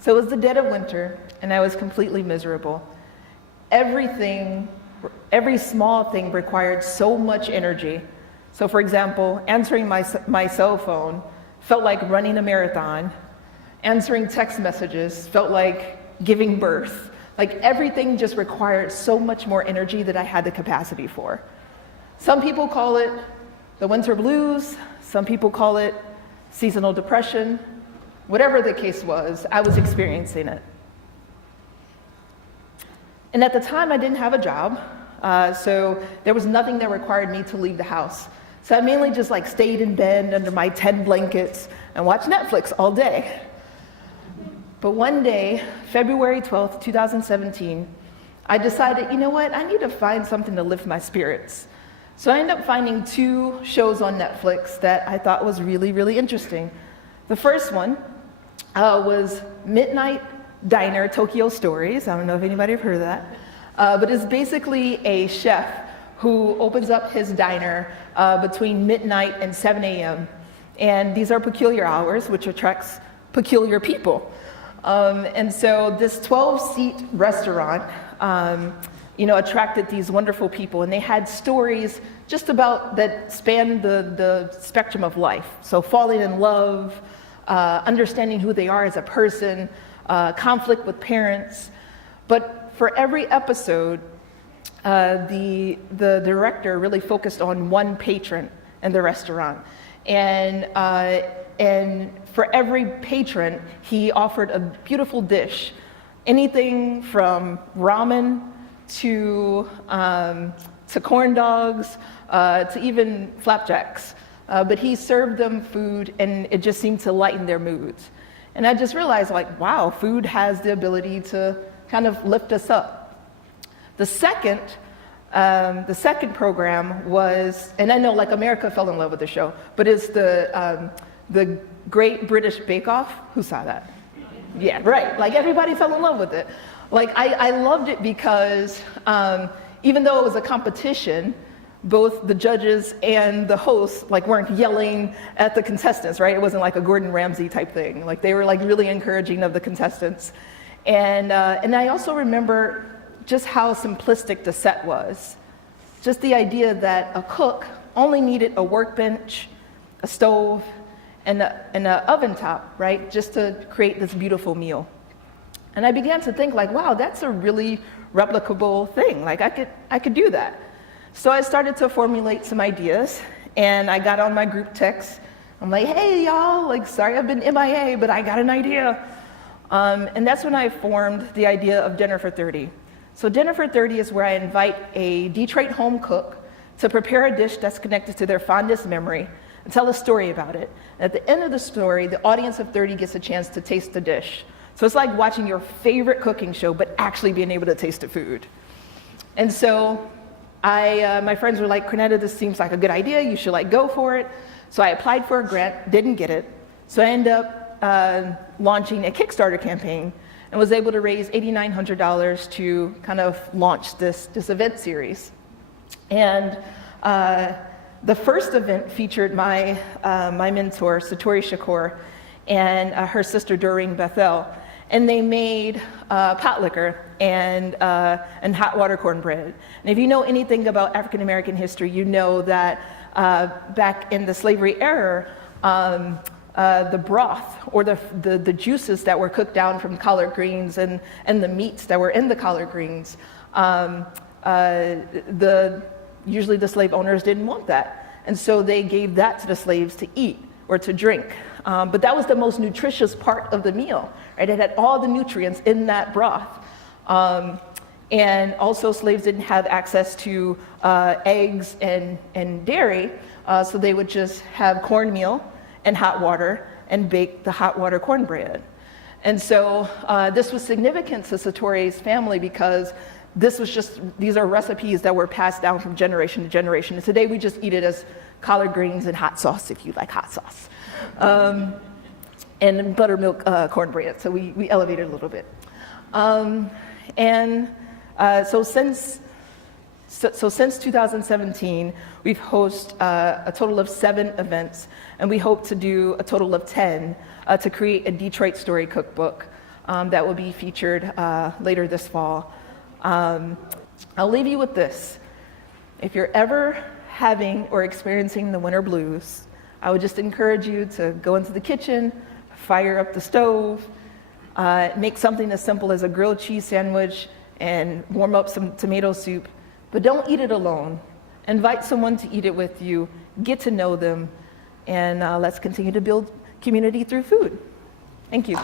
So it was the dead of winter, and I was completely miserable. Every small thing required so much energy. So for example, answering my cell phone felt like running a marathon. Answering text messages felt like giving birth. Like everything just required so much more energy that I had the capacity for. Some people call it the winter blues. Some people call it seasonal depression. Whatever the case was, I was experiencing it. And at the time, I didn't have a job, so there was nothing that required me to leave the house. So I mainly just like stayed in bed under my 10 blankets and watched Netflix all day. But one day, February 12th, 2017, I decided, you know what, I need to find something to lift my spirits. So I ended up finding 2 shows on Netflix that I thought was really, really interesting. The first one was Midnight Diner Tokyo Stories. I don't know if anybody have heard of that. But it's basically a chef who opens up his diner between midnight and 7 a.m. And these are peculiar hours, which attracts peculiar people. And so this 12-seat restaurant, attracted these wonderful people, and they had stories just about that spanned the spectrum of life. So falling in love, understanding who they are as a person, conflict with parents. But for every episode, the director really focused on one patron in the restaurant. And for every patron, he offered a beautiful dish. Anything from ramen to corn dogs, to even flapjacks. But he served them food, and it just seemed to lighten their moods. And I just realized, like, wow, food has the ability to kind of lift us up. The second program was, and I know like America fell in love with the show, but it's the Great British Bake Off. Who saw that? Yeah, right. Like everybody fell in love with it. Like I loved it because even though it was a competition, both the judges and the hosts like weren't yelling at the contestants, right? It wasn't like a Gordon Ramsay type thing. Like they were like really encouraging of the contestants. And I also remember just how simplistic the set was. Just the idea that a cook only needed a workbench, a stove, and an oven top, right? Just to create this beautiful meal. And I began to think like, wow, that's a really replicable thing. Like I could do that. So I started to formulate some ideas, and I got on my group text. I'm like, hey y'all, like sorry I've been MIA, but I got an idea. And that's when I formed the idea of Dinner for 30. So Dinner for 30 is where I invite a Detroit home cook to prepare a dish that's connected to their fondest memory and tell a story about it. And at the end of the story, the audience of 30 gets a chance to taste the dish. So it's like watching your favorite cooking show, but actually being able to taste the food. And so my friends were like, Cornetta, this seems like a good idea. You should like go for it. So I applied for a grant, didn't get it. So I ended up launching a Kickstarter campaign and was able to raise $8,900 to kind of launch this event series. And the first event featured my mentor, Satori Shakur, and her sister, Doreen Bethel. And they made pot liquor and hot water cornbread. And if you know anything about African American history, you know that back in the slavery era, the broth or the juices that were cooked down from collard greens and the meats that were in the collard greens, usually the slave owners didn't want that. And so they gave that to the slaves to eat or to drink. But that was the most nutritious part of the meal, right? It had all the nutrients in that broth. And also slaves didn't have access to eggs and dairy, so they would just have cornmeal and hot water and bake the hot water cornbread. And so this was significant to Satori's family because these are recipes that were passed down from generation to generation. And today we just eat it as collard greens and hot sauce, if you like hot sauce. And buttermilk cornbread, so we elevated a little bit. So since 2017, we've hosted a total of 7 events, and we hope to do a total of 10 to create a Detroit Story Cookbook. that will be featured later this fall. I'll leave you with this. If you're ever having or experiencing the winter blues, I would just encourage you to go into the kitchen, fire up the stove, make something as simple as a grilled cheese sandwich and warm up some tomato soup, but don't eat it alone. Invite someone to eat it with you, get to know them, and let's continue to build community through food. Thank you.